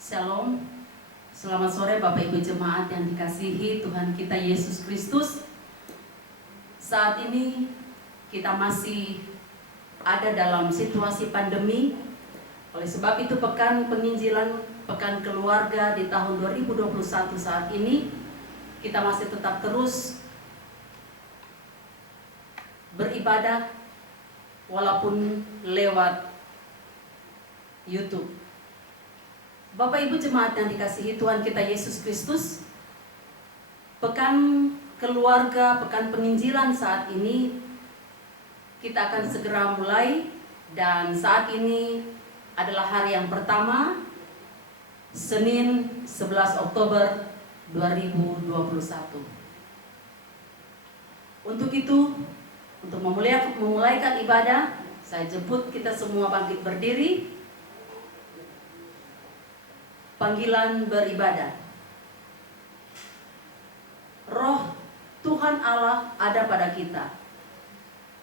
Shalom, selamat sore Bapak Ibu Jemaat yang dikasihi Tuhan kita Yesus Kristus. Saat ini kita masih ada dalam situasi pandemi. Oleh sebab itu pekan penginjilan, pekan keluarga di tahun 2021 saat ini kita masih tetap terus beribadah walaupun lewat YouTube. Bapak Ibu Jemaat yang dikasihi Tuhan kita Yesus Kristus, pekan keluarga, pekan penginjilan saat ini kita akan segera mulai, dan saat ini adalah hari yang pertama, Senin 11 Oktober 2021. Untuk itu, untuk memulaikan ibadah, saya jemput kita semua bangkit berdiri. Panggilan beribadah. Roh Tuhan Allah ada pada kita.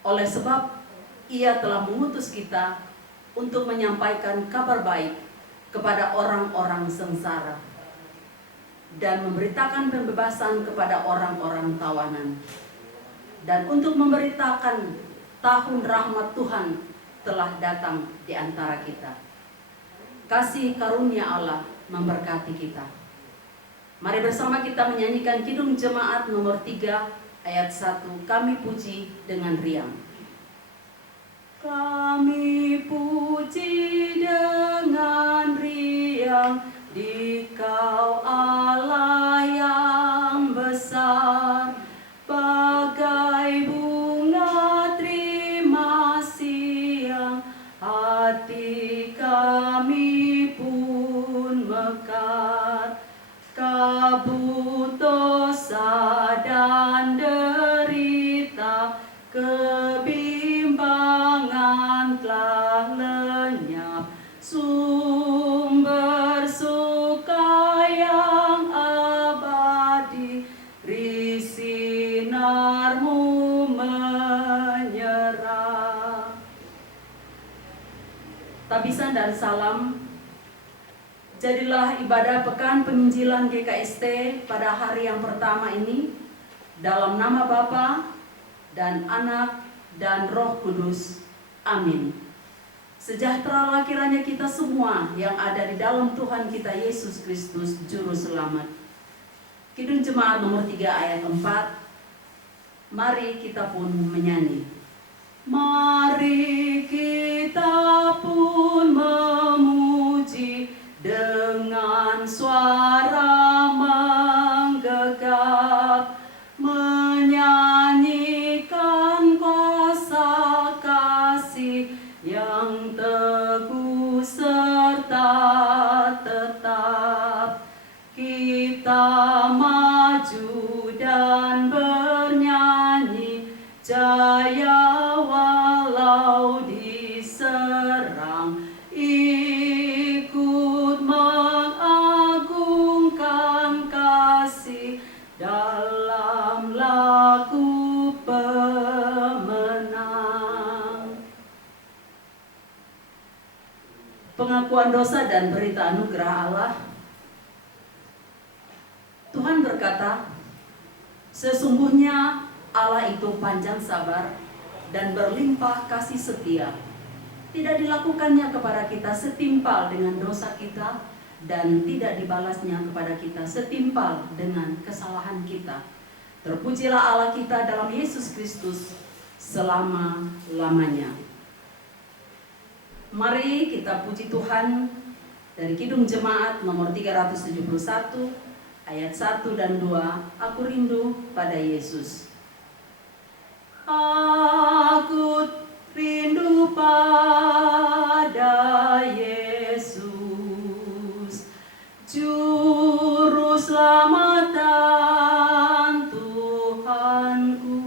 Oleh sebab Ia telah mengutus kita untuk menyampaikan kabar baik kepada orang-orang sengsara dan memberitakan pembebasan kepada orang-orang tawanan, dan untuk memberitakan tahun rahmat Tuhan telah datang di antara kita. Kasih karunia Allah memberkati kita. Mari bersama kita menyanyikan Kidung Jemaat nomor 3 ayat 1. Kami puji dengan riang. Kami puji dengan riang Dikau Allah yang besar, bagai bunga terima siang, hati kami pun mekar. Kabut dosa dan derita, kebimbangan telah lenyap. Sumber suka yang abadi, ri sinarmu menyerah. Tabisan dan salam. Jadilah ibadah pekan penginjilan GKST pada hari yang pertama ini dalam nama Bapa dan Anak dan Roh Kudus. Amin. Sejahteralah kiranya kita semua yang ada di dalam Tuhan kita Yesus Kristus Juru Selamat. Kidung Jemaat nomor 3 ayat 4. Mari kita pun menyanyi. Mari kita pun memuji dengan suara menggegap, menyanyikan kuasa kasih yang teguh serta tetap. Kita maju dan bernyanyi, jaya walau diserang, ikut mengagungkan kasih dalam lagu pemenang. Pengakuan dosa dan berita anugerah Allah. Tuhan berkata, sesungguhnya Allah itu panjang sabar dan berlimpah kasih setia. Tidak dilakukannya kepada kita setimpal dengan dosa kita, dan tidak dibalasnya kepada kita setimpal dengan kesalahan kita. Terpujilah Allah kita dalam Yesus Kristus selama-lamanya. Mari kita puji Tuhan dari Kidung Jemaat nomor 371 ayat 1 dan 2. Aku rindu pada Yesus. Aku rindu pada Yesus, Juru Selamatan Tuhanku.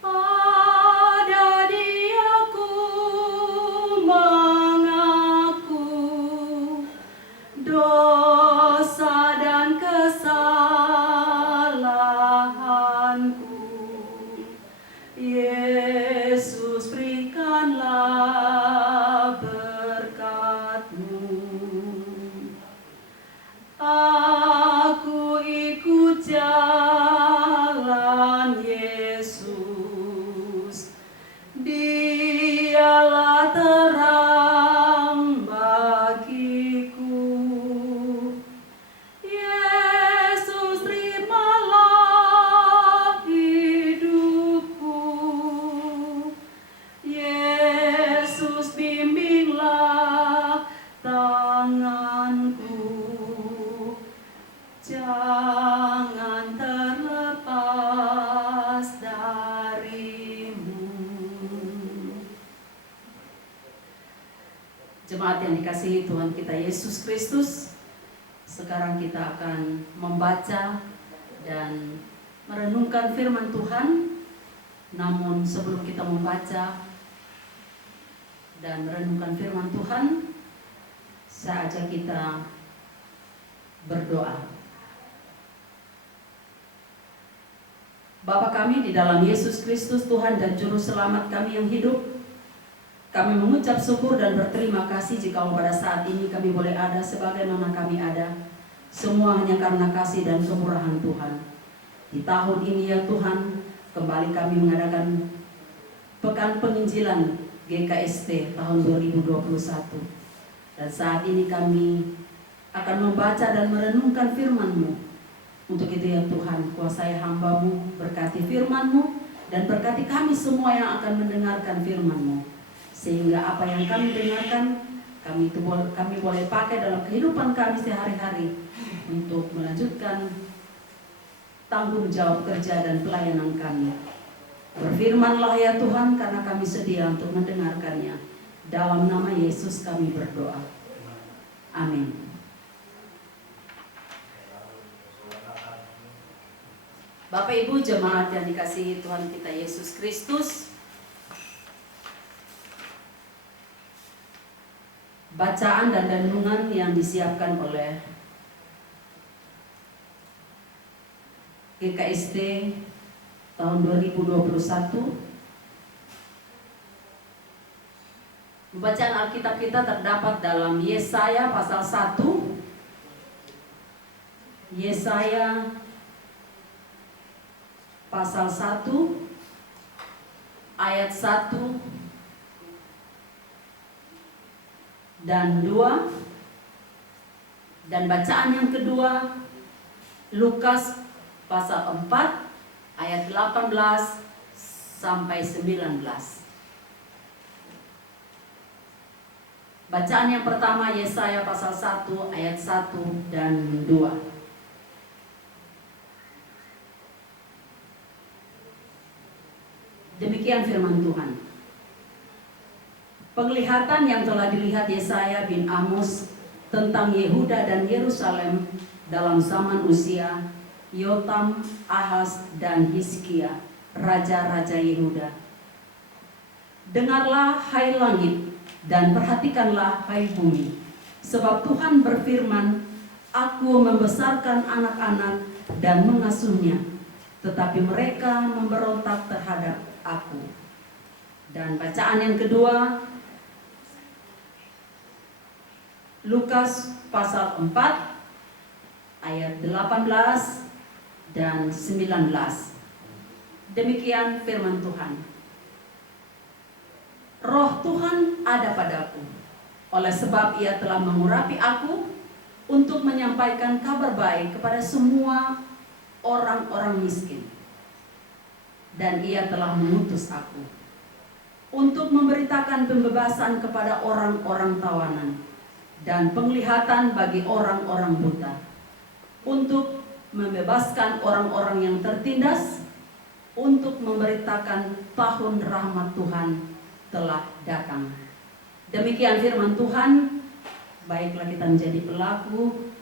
Pada Dia ku mengaku dosa dan kesalahanku. Yesus berikanlah berkat-Mu. jemaat yang dikasihi Tuhan kita Yesus Kristus, sekarang kita akan membaca dan merenungkan firman Tuhan. Namun sebelum kita membaca dan merenungkan firman Tuhan, saya ajak kita berdoa. Bapa kami di dalam Yesus Kristus, Tuhan dan Juru Selamat kami yang hidup, kami mengucap syukur dan berterima kasih jika pada saat ini kami boleh ada sebagaimana kami ada. Semua hanya karena kasih dan kemurahan Tuhan. Di tahun ini ya Tuhan, kembali kami mengadakan Pekan Penginjilan GKST tahun 2021. Dan saat ini kami akan membaca dan merenungkan firman-Mu. Untuk itu ya Tuhan, kuasai hamba-Mu, berkati firman-Mu, dan berkati kami semua yang akan mendengarkan firman-Mu. Sehingga apa yang kami dengarkan, kami boleh pakai dalam kehidupan kami sehari-hari untuk melanjutkan tanggung jawab kerja dan pelayanan kami. Berfirmanlah ya Tuhan, karena kami sedia untuk mendengarkannya. Dalam nama Yesus kami berdoa. Amin. Bapak Ibu jemaat yang dikasihi Tuhan kita Yesus Kristus, bacaan dan renungan yang disiapkan oleh GKST tahun 2021. Bacaan Alkitab kita terdapat dalam Yesaya pasal 1. Yesaya pasal 1 ayat 1 dan 2. Dan bacaan yang kedua Lukas pasal 4 ayat 18 sampai 19. Bacaan yang pertama Yesaya pasal 1 ayat 1 dan 2. Demikian firman Tuhan. Penglihatan yang telah dilihat Yesaya bin Amos tentang Yehuda dan Yerusalem dalam zaman Usia, Yotam, Ahaz, dan Hizkia, raja-raja Yehuda. Dengarlah hai langit, dan perhatikanlah hai bumi. Sebab Tuhan berfirman, Aku membesarkan anak-anak dan mengasuhnya, tetapi mereka memberontak terhadap Aku. Dan bacaan yang kedua, Lukas pasal 4 ayat 18 dan 19. Demikian firman Tuhan. Roh Tuhan ada padaku, oleh sebab Ia telah mengurapi aku untuk menyampaikan kabar baik kepada semua orang-orang miskin. Dan Ia telah mengutus aku untuk memberitakan pembebasan kepada orang-orang tawanan dan penglihatan bagi orang-orang buta, untuk membebaskan orang-orang yang tertindas, untuk memberitakan tahun rahmat Tuhan telah datang. Demikian firman Tuhan. Baiklah kita menjadi pelaku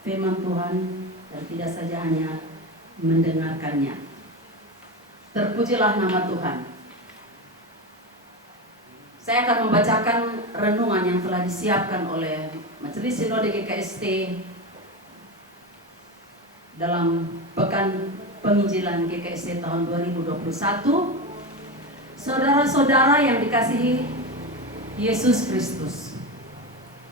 firman Tuhan dan tidak saja hanya mendengarkannya. Terpujilah nama Tuhan. Saya akan membacakan renungan yang telah disiapkan oleh Majelis Sinode GKST dalam Pekan Penginjilan GKST tahun 2021. Saudara-saudara yang dikasihi Yesus Kristus,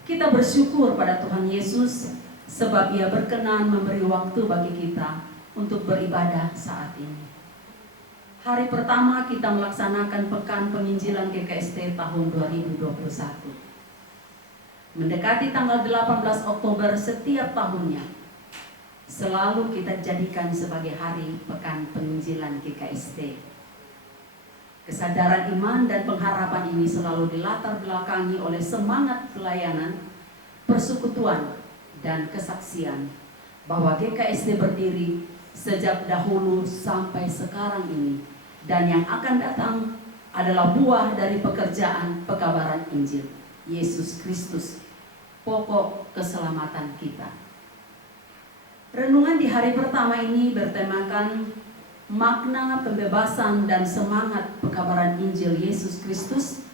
kita bersyukur pada Tuhan Yesus sebab Ia berkenan memberi waktu bagi kita untuk beribadah saat ini. Hari pertama kita melaksanakan Pekan Penginjilan GKST tahun 2021. Mendekati tanggal 18 Oktober setiap tahunnya, selalu kita jadikan sebagai hari Pekan Penginjilan GKST. Kesadaran iman dan pengharapan ini selalu dilatar belakangi oleh semangat pelayanan, persekutuan, dan kesaksian bahwa GKST berdiri sejak dahulu sampai sekarang ini, dan yang akan datang adalah buah dari pekerjaan pekabaran Injil Yesus Kristus, pokok keselamatan kita. Renungan di hari pertama ini bertemakan makna pembebasan dan semangat pekabaran Injil Yesus Kristus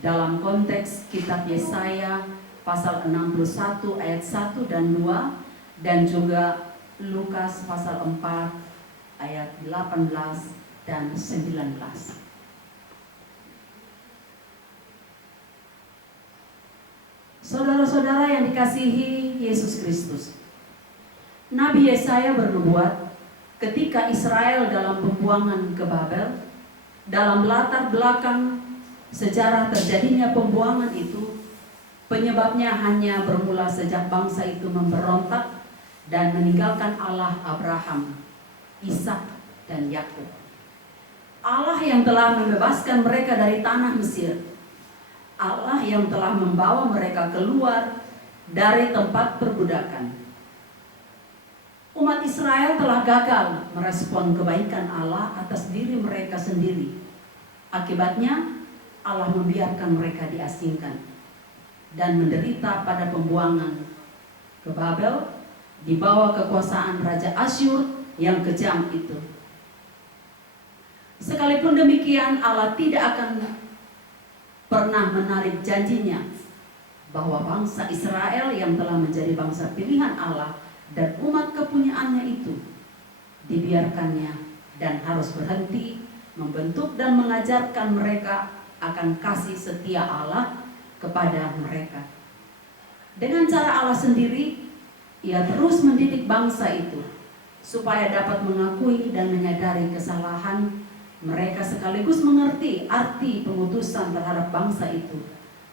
dalam konteks kitab Yesaya pasal 61 ayat 1 dan 2 dan juga Lukas pasal 4 ayat 18 dan 19. Saudara-saudara yang dikasihi Yesus Kristus, Nabi Yesaya bernubuat ketika Israel dalam pembuangan ke Babel, dalam latar belakang sejarah terjadinya pembuangan itu, penyebabnya hanya bermula sejak bangsa itu memberontak dan meninggalkan Allah Abraham, Ishak, dan Yakub. Allah yang telah membebaskan mereka dari tanah Mesir, Allah yang telah membawa mereka keluar dari tempat perbudakan. Umat Israel telah gagal merespon kebaikan Allah atas diri mereka sendiri. Akibatnya, Allah membiarkan mereka diasingkan dan menderita pada pembuangan ke Babel di bawah kekuasaan Raja Asyur yang kejam itu. Sekalipun demikian, Allah tidak akan pernah menarik janjinya bahwa bangsa Israel yang telah menjadi bangsa pilihan Allah dan umat kepunyaannya itu dibiarkannya dan harus berhenti membentuk dan mengajarkan mereka akan kasih setia Allah kepada mereka. Dengan cara Allah sendiri, Ia terus mendidik bangsa itu supaya dapat mengakui dan menyadari kesalahan mereka sekaligus mengerti arti pengutusan terhadap bangsa itu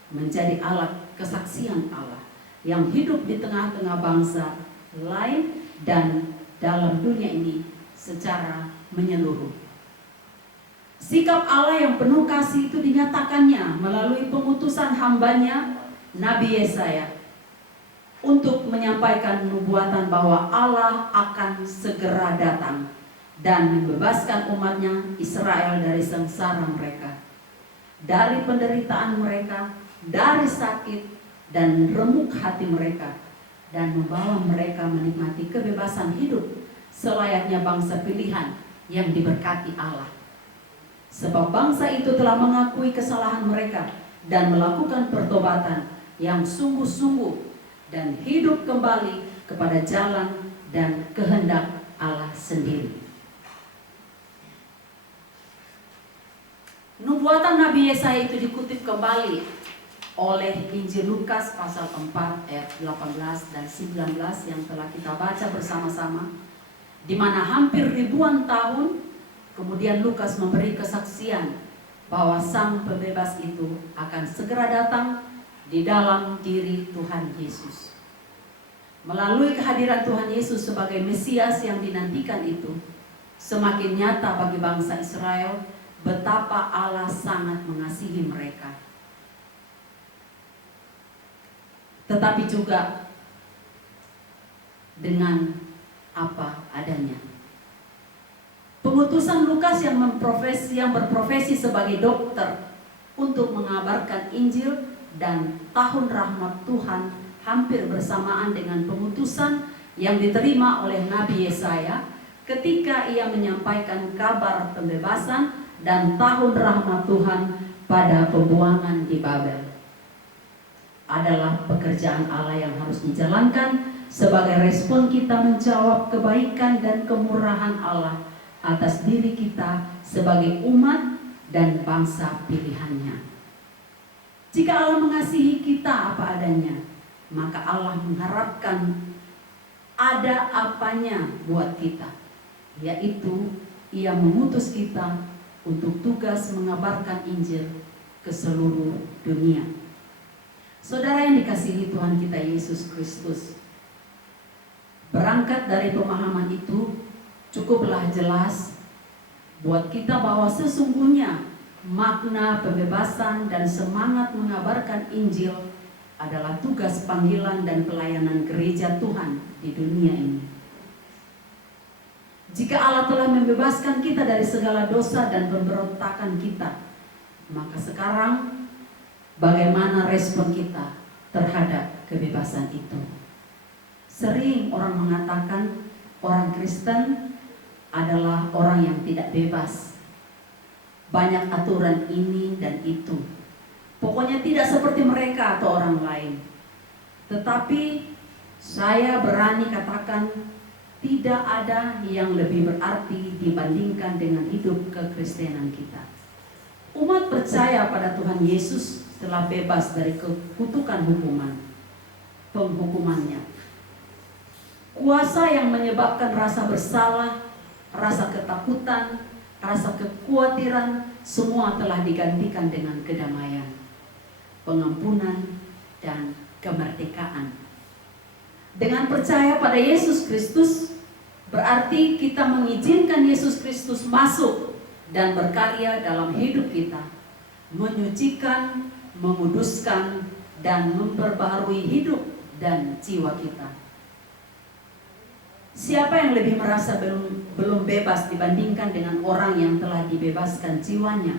menjadi alat kesaksian Allah yang hidup di tengah-tengah bangsa lain dan dalam dunia ini secara menyeluruh. Sikap Allah yang penuh kasih itu dinyatakannya melalui pengutusan hambanya Nabi Yesaya untuk menyampaikan nubuatan bahwa Allah akan segera datang dan membebaskan umatnya Israel dari sengsara mereka, dari penderitaan mereka, dari sakit dan remuk hati mereka, dan membawa mereka menikmati kebebasan hidup selayaknya bangsa pilihan yang diberkati Allah. Sebab bangsa itu telah mengakui kesalahan mereka dan melakukan pertobatan yang sungguh-sungguh dan hidup kembali kepada jalan dan kehendak Allah sendiri. Nubuatan Nabi Yesaya itu dikutip kembali oleh Injil Lukas pasal 4 ayat 18 dan 19 yang telah kita baca bersama-sama, di mana hampir ribuan tahun kemudian Lukas memberi kesaksian bahwa Sang Pembebas itu akan segera datang di dalam diri Tuhan Yesus. Melalui kehadiran Tuhan Yesus sebagai Mesias yang dinantikan itu, semakin nyata bagi bangsa Israel betapa Allah sangat mengasihi mereka. Tetapi juga dengan apa adanya. Pengutusan Lukas yang berprofesi sebagai dokter untuk mengabarkan Injil dan tahun rahmat Tuhan hampir bersamaan dengan pengutusan yang diterima oleh Nabi Yesaya ketika ia menyampaikan kabar pembebasan dan tahun rahmat Tuhan pada pembuangan di Babel. Adalah pekerjaan Allah yang harus dijalankan sebagai respon kita menjawab kebaikan dan kemurahan Allah atas diri kita sebagai umat dan bangsa pilihannya. Jika Allah mengasihi kita apa adanya, maka Allah mengharapkan ada apanya buat kita, yaitu Ia mengutus kita untuk tugas mengabarkan Injil ke seluruh dunia. Saudara yang dikasihi Tuhan kita Yesus Kristus, berangkat dari pemahaman itu, cukuplah jelas buat kita bahwa sesungguhnya makna pembebasan dan semangat mengabarkan Injil adalah tugas panggilan dan pelayanan gereja Tuhan di dunia ini. Jika Allah telah membebaskan kita dari segala dosa dan pemberontakan kita, maka sekarang Bagaimana respon kita terhadap kebebasan itu? Sering orang mengatakan orang Kristen adalah orang yang tidak bebas. Banyak aturan ini dan itu. Pokoknya tidak seperti mereka atau orang lain. Tetapi saya berani katakan tidak ada yang lebih berarti dibandingkan dengan hidup kekristenan kita. Umat percaya pada Tuhan Yesus telah bebas dari kutukan penghukumannya. Kuasa yang menyebabkan rasa bersalah, rasa ketakutan, rasa kekhawatiran, semua telah digantikan dengan kedamaian, pengampunan, dan kemerdekaan. Dengan percaya pada Yesus Kristus, berarti kita mengizinkan Yesus Kristus masuk dan berkarya dalam hidup kita, menyucikan, menguduskan, dan memperbaharui hidup dan jiwa kita. Siapa yang lebih merasa belum bebas dibandingkan dengan orang yang telah dibebaskan jiwanya?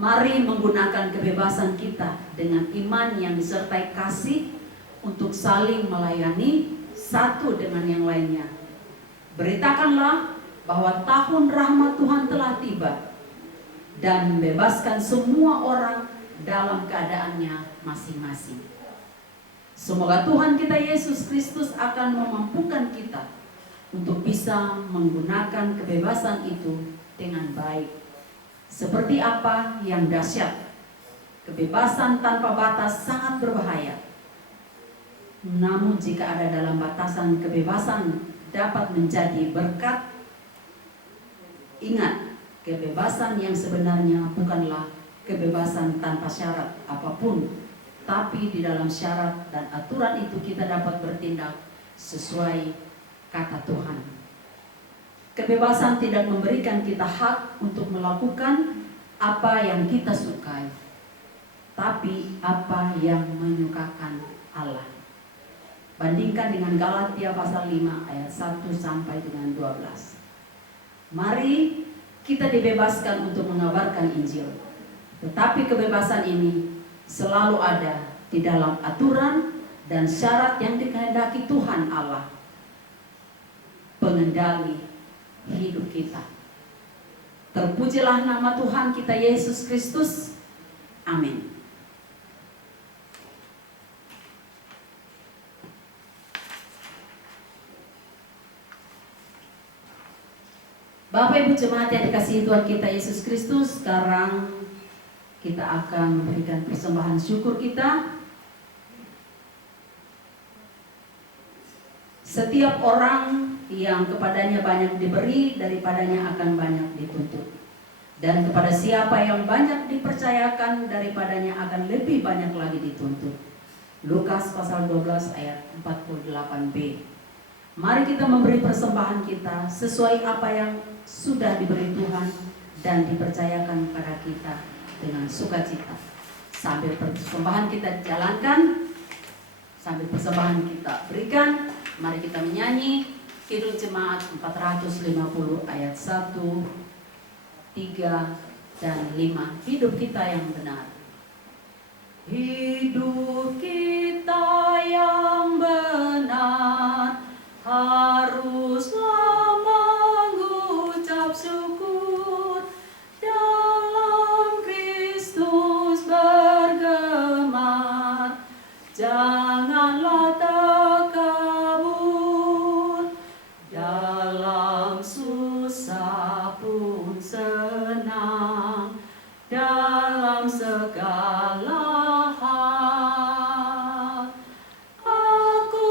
Mari menggunakan kebebasan kita dengan iman yang disertai kasih untuk saling melayani satu dengan yang lainnya. Beritakanlah bahwa tahun rahmat Tuhan telah tiba dan membebaskan semua orang dalam keadaannya masing-masing. Semoga Tuhan kita Yesus Kristus akan memampukan kita untuk bisa menggunakan kebebasan itu dengan baik. Seperti apa yang dahsyat, kebebasan tanpa batas sangat berbahaya. Namun jika ada dalam batasan kebebasan dapat menjadi berkat, ingat, kebebasan yang sebenarnya bukanlah kebebasan tanpa syarat apapun, tapi di dalam syarat dan aturan itu kita dapat bertindak sesuai kata Tuhan. Kebebasan tidak memberikan kita hak untuk melakukan apa yang kita sukai, tapi apa yang menyukakan Allah. Bandingkan dengan Galatia pasal 5 ayat 1 sampai dengan 12. Mari kita dibebaskan untuk mengabarkan Injil. Tetapi kebebasan ini selalu ada di dalam aturan dan syarat yang dikehendaki Tuhan Allah, pengendali hidup kita. Terpujilah nama Tuhan kita Yesus Kristus. Amin. Bapak Ibu jemaat yang dikasihi Tuhan kita Yesus Kristus, sekarang kita akan memberikan persembahan syukur kita. Setiap orang yang kepadanya banyak diberi, daripadanya akan banyak dituntut. Dan kepada siapa yang banyak dipercayakan, daripadanya akan lebih banyak lagi dituntut. Lukas pasal 12 ayat 48b. Mari kita memberi persembahan kita sesuai apa yang sudah diberi Tuhan dan dipercayakan pada kita dengan sukacita. Sambil persembahan kita jalankan, sambil persembahan kita berikan, mari kita menyanyi Kidung Jemaat 450 ayat 1, 3, dan 5. Hidup kita yang benar. Hidup kita yang benar haruslah mengucap syukur, dalam Kristus bergemar, janganlah takabur, dalam susah pun senang, dalam segala hal. Aku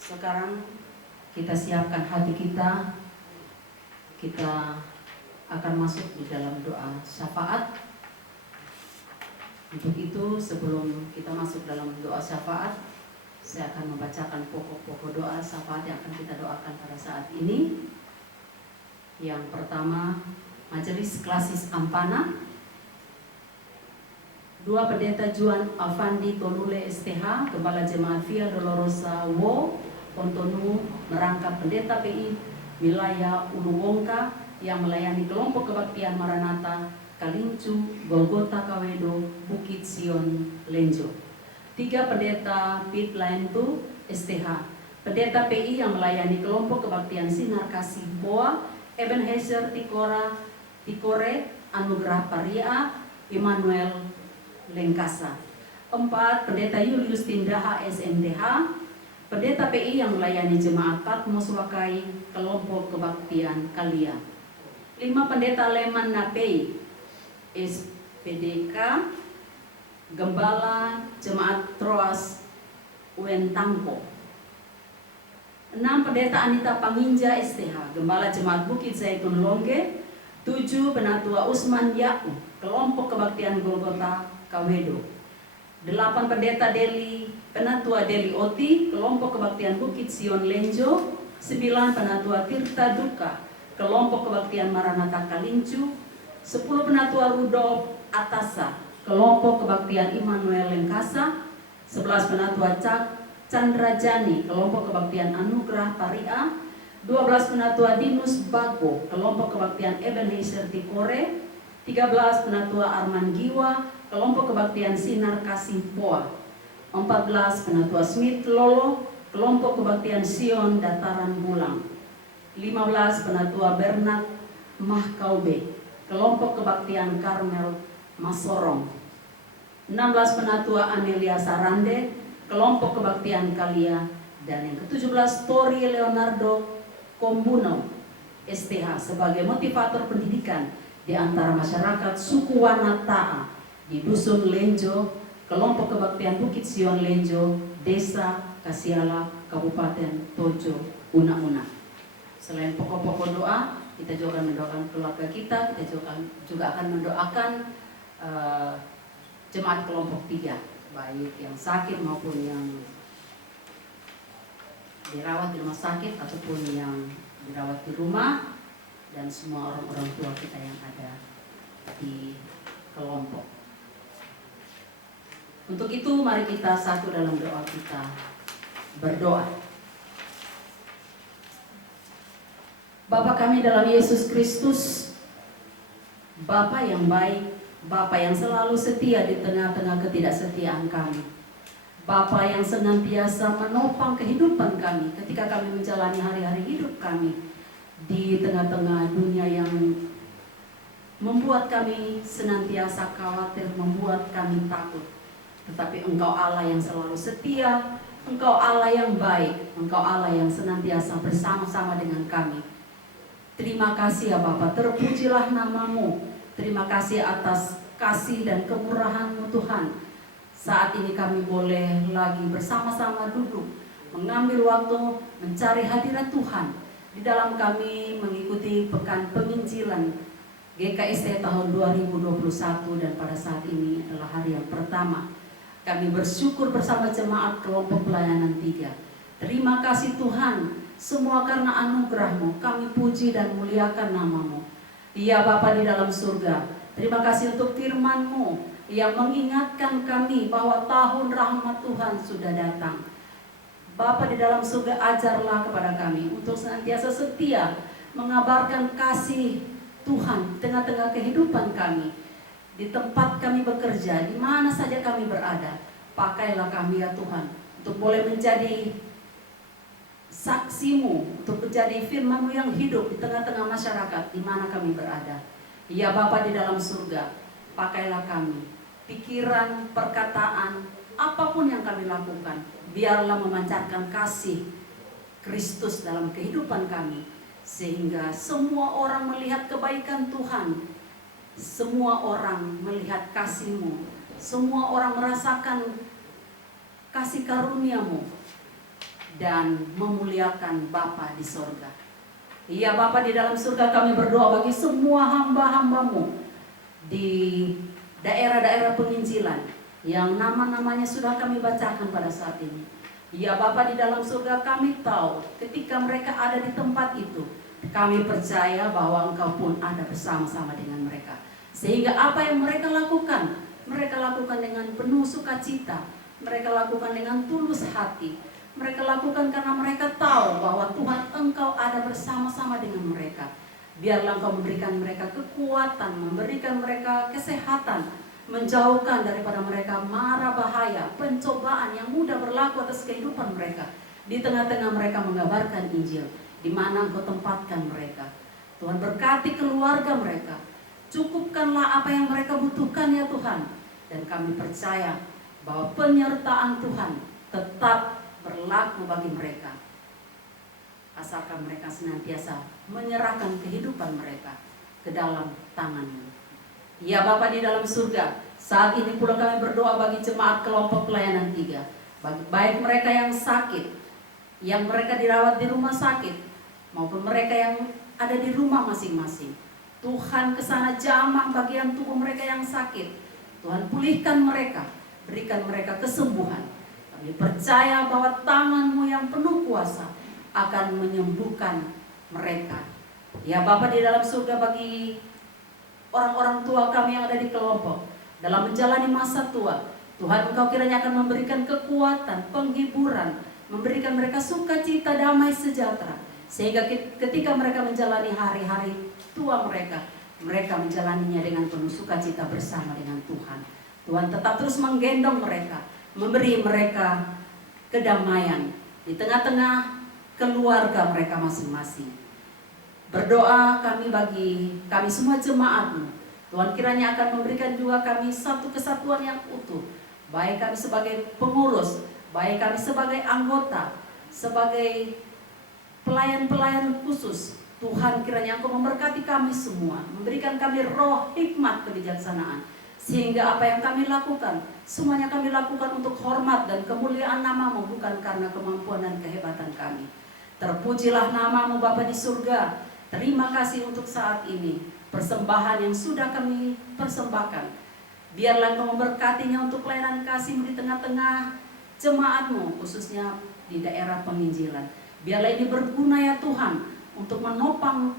Sekarang kita siapkan hati kita. Kita akan masuk di dalam doa syafaat. Untuk itu, sebelum kita masuk dalam doa syafaat, saya akan membacakan pokok-pokok doa syafaat yang akan kita doakan pada saat ini. Yang pertama, Majelis Klasis Ampana. 2 Pendeta Juan Avandi Tolule STH, Kepala Jemaat Via Dolorosa Wo, Pontonu, merangkap Pendeta PI wilayah Uluwongka yang melayani kelompok kebaktian Maranatha, Kalincu, Golgota Kawedo, Bukit Sion, Lenjo. 3 Pendeta Pit Laentu STH, Pendeta PI yang melayani kelompok kebaktian Sinar Kasih Boa, Ebenezer Tikore, Anugerah Paria, Immanuel Lengkasa. 4 Pendeta Julius Tindaha SMDH, Pendeta PI yang melayani Jemaat Patmos Wakai, kelompok kebaktian Kalia. 5 Pendeta Leman Napei SPDK, Gembala Jemaat Troas Uentangko. 6 Pendeta Anita Panginja STH, Gembala Jemaat Bukit Zaitun Longge. 7 Penatua Usman Yaku, kelompok kebaktian Golgota Kawedo. 8 Pendeta Penatua Deli Oti, kelompok kebaktian Bukit Sion Lenjo. 9 Penatua Tirta Duka, kelompok kebaktian Maranatha Kalincu. 10 Penatua Rudolf Atasa, kelompok kebaktian Immanuel Lengkasa. 11 Penatua Chandra Jani, kelompok kebaktian Anugerah Paria. 12 Penatua Dinus Bago, kelompok kebaktian Ebenezer Tikore. 13 Penatua Arman Giwa, kelompok kebaktian Sinar Kasih Poa. 14 Penatua Smith Lolo, kelompok kebaktian Sion Dataran Bulang. 15 Penatua Bernard Mahkaube, kelompok kebaktian Karmel Masorong. 16 Penatua Amelia Sarande, kelompok kebaktian Kalia. Dan yang ke-17 Tori Leonardo Kombuno STH, sebagai motivator pendidikan di antara masyarakat suku Wanataa di Dusun Lenjo, kelompok kebaktian Bukit Sion Lenjo, Desa Kasiala, Kabupaten Tojo, Una-Una. Selain pokok-pokok doa, kita juga akan mendoakan keluarga kita juga akan mendoakan jemaat kelompok 3, baik yang sakit maupun yang dirawat di rumah sakit ataupun yang dirawat di rumah, dan semua orang-orang tua kita yang ada di kelompok. Untuk itu mari kita satu dalam doa kita berdoa. Bapa kami dalam Yesus Kristus, Bapa yang baik, Bapa yang selalu setia di tengah-tengah ketidaksetiaan kami, Bapa yang senantiasa menopang kehidupan kami ketika kami menjalani hari-hari hidup kami di tengah-tengah dunia yang membuat kami senantiasa khawatir, membuat kami takut. Tetapi Engkau Allah yang selalu setia, Engkau Allah yang baik, Engkau Allah yang senantiasa bersama-sama dengan kami. Terima kasih ya Bapa, terpujilah nama-Mu. Terima kasih atas kasih dan kemurahan-Mu Tuhan. Saat ini kami boleh lagi bersama-sama duduk, mengambil waktu mencari hadirat Tuhan di dalam kami mengikuti Pekan Penginjilan GKST tahun 2021, dan pada saat ini adalah hari yang pertama. Kami bersyukur bersama jemaat kelompok pelayanan 3. Terima kasih Tuhan, semua karena anugerah-Mu, kami puji dan muliakan nama-Mu. Ya Bapa di dalam surga, terima kasih untuk firman-Mu yang mengingatkan kami bahwa tahun rahmat Tuhan sudah datang. Bapa di dalam surga, ajarlah kepada kami untuk senantiasa setia mengabarkan kasih Tuhan di tengah-tengah kehidupan kami, di tempat kami bekerja, di mana saja kami berada. Pakailah kami ya Tuhan, untuk boleh menjadi saksi-Mu, untuk menjadi firman-Mu yang hidup di tengah-tengah masyarakat di mana kami berada. Ya Bapa di dalam surga, pakailah kami, pikiran, perkataan, apapun yang kami lakukan, biarlah memancarkan kasih Kristus dalam kehidupan kami, sehingga semua orang melihat kebaikan Tuhan, semua orang melihat kasih-Mu, semua orang merasakan kasih karunia-Mu dan memuliakan Bapa di sorga. Ya Bapa di dalam surga, kami berdoa bagi semua hamba-hambamu di daerah-daerah penginjilan yang nama-namanya sudah kami bacakan pada saat ini. Ya Bapa di dalam surga, kami tahu ketika mereka ada di tempat itu, kami percaya bahwa Engkau pun ada bersama-sama dengan mereka. Sehingga apa yang mereka lakukan dengan penuh sukacita, mereka lakukan dengan tulus hati. Mereka lakukan karena mereka tahu bahwa Tuhan Engkau ada bersama-sama dengan mereka. Biarlah Engkau memberikan mereka kekuatan, memberikan mereka kesehatan, menjauhkan daripada mereka mara bahaya, pencobaan yang mudah berlaku atas kehidupan mereka. Di tengah-tengah mereka mengabarkan Injil, di mana Engkau tempatkan mereka. Tuhan berkati keluarga mereka. Cukupkanlah apa yang mereka butuhkan ya Tuhan. Dan kami percaya bahwa penyertaan Tuhan tetap berlaku bagi mereka, asalkan mereka senantiasa menyerahkan kehidupan mereka ke dalam tangan-Mu. Ya Bapa di dalam surga, saat ini pula kami berdoa bagi jemaat kelompok pelayanan 3, baik mereka yang sakit, yang mereka dirawat di rumah sakit, maupun mereka yang ada di rumah masing-masing. Tuhan kesana jamah bagian tubuh mereka yang sakit. Tuhan pulihkan mereka, berikan mereka kesembuhan. Kami percaya bahwa tangan-Mu yang penuh kuasa akan menyembuhkan mereka. Ya Bapa di dalam surga, bagi orang-orang tua kami yang ada di kelompok dalam menjalani masa tua, Tuhan Engkau kiranya akan memberikan kekuatan, penghiburan, memberikan mereka sukacita, damai sejahtera, sehingga ketika mereka menjalani hari-hari tua mereka menjalaninya dengan penuh sukacita bersama dengan Tuhan. Tuhan tetap terus menggendong mereka, memberi mereka kedamaian di tengah-tengah keluarga mereka masing-masing. Berdoa kami bagi kami semua jemaat-Mu. Tuhan kiranya akan memberikan juga kami satu kesatuan yang utuh, baik kami sebagai pengurus, baik kami sebagai anggota, sebagai pelayan-pelayan khusus. Tuhan kiranya Engkau memberkati kami semua, memberikan kami roh hikmat kebijaksanaan, sehingga apa yang kami lakukan, semuanya kami lakukan untuk hormat dan kemuliaan nama-Mu, bukan karena kemampuan dan kehebatan kami. Terpujilah nama-Mu Bapa di surga. Terima kasih untuk saat ini, persembahan yang sudah kami persembahkan. Biarlah Engkau memberkatinya untuk pelayanan kasih-Mu di tengah-tengah jemaat-Mu, khususnya di daerah penginjilan. Biarlah ini berguna ya Tuhan, untuk menopang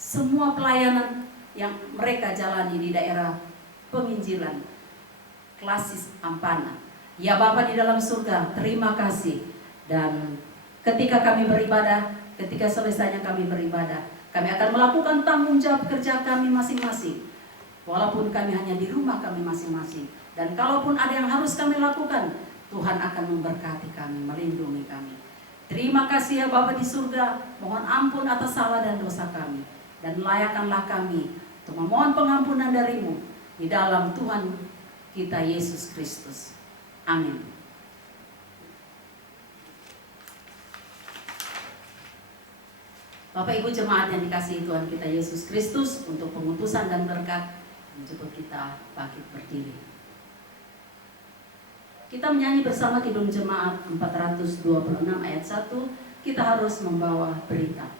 semua pelayanan yang mereka jalani di daerah penginjilan Klasis Ampana. Ya Bapa di dalam surga, terima kasih. Dan ketika kami beribadah, ketika selesainya kami beribadah, kami akan melakukan tanggung jawab kerja kami masing-masing, walaupun kami hanya di rumah kami masing-masing. Dan kalaupun ada yang harus kami lakukan, Tuhan akan memberkati kami, melindungi kami. Terima kasih ya Bapa di surga, mohon ampun atas salah dan dosa kami, dan layakkanlah kami untuk memohon pengampunan dari-Mu di dalam Tuhan kita Yesus Kristus. Amin. Bapak Ibu jemaat yang dikasihi Tuhan kita Yesus Kristus, untuk pengutusan dan berkat, menjemput kita bangkit berdiri. Kita menyanyi bersama Kidung Jemaat 426 ayat 1, kita harus membawa berita.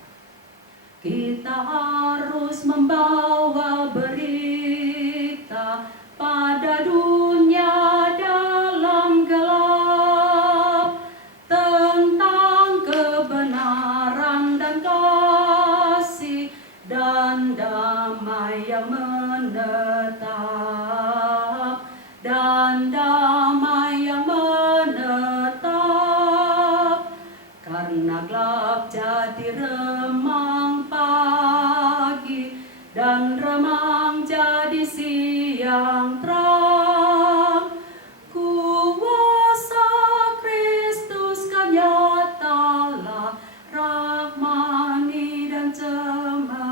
Kita harus membawa berita pada dunia dalam gelap, tentang kebenaran dan kasih dan damai yang menetap, dan damai yang menetap, karena gelap jadi remang pagi, dan remang jadi siang terang. Kuasa Kristus kan nyatalah, rahmani dan cemerlang.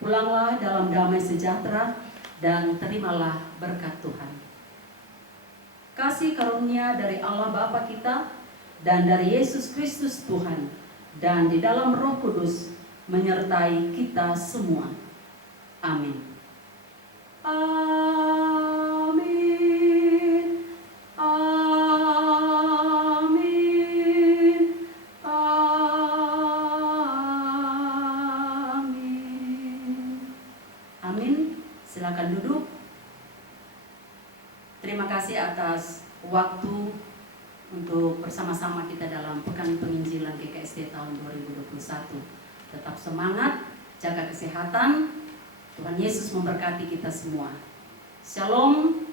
Pulanglah dalam damai sejahtera dan terimalah berkat Tuhan. Kasih karunia dari Allah Bapa kita dan dari Yesus Kristus Tuhan dan di dalam Roh Kudus menyertai kita semua. Amin. Amin. Silakan duduk. Terima kasih atas waktu untuk bersama-sama kita dalam Pekan Penginjilan GKSD tahun 2021. Tetap semangat, jaga kesehatan. Tuhan Yesus memberkati kita semua. Shalom.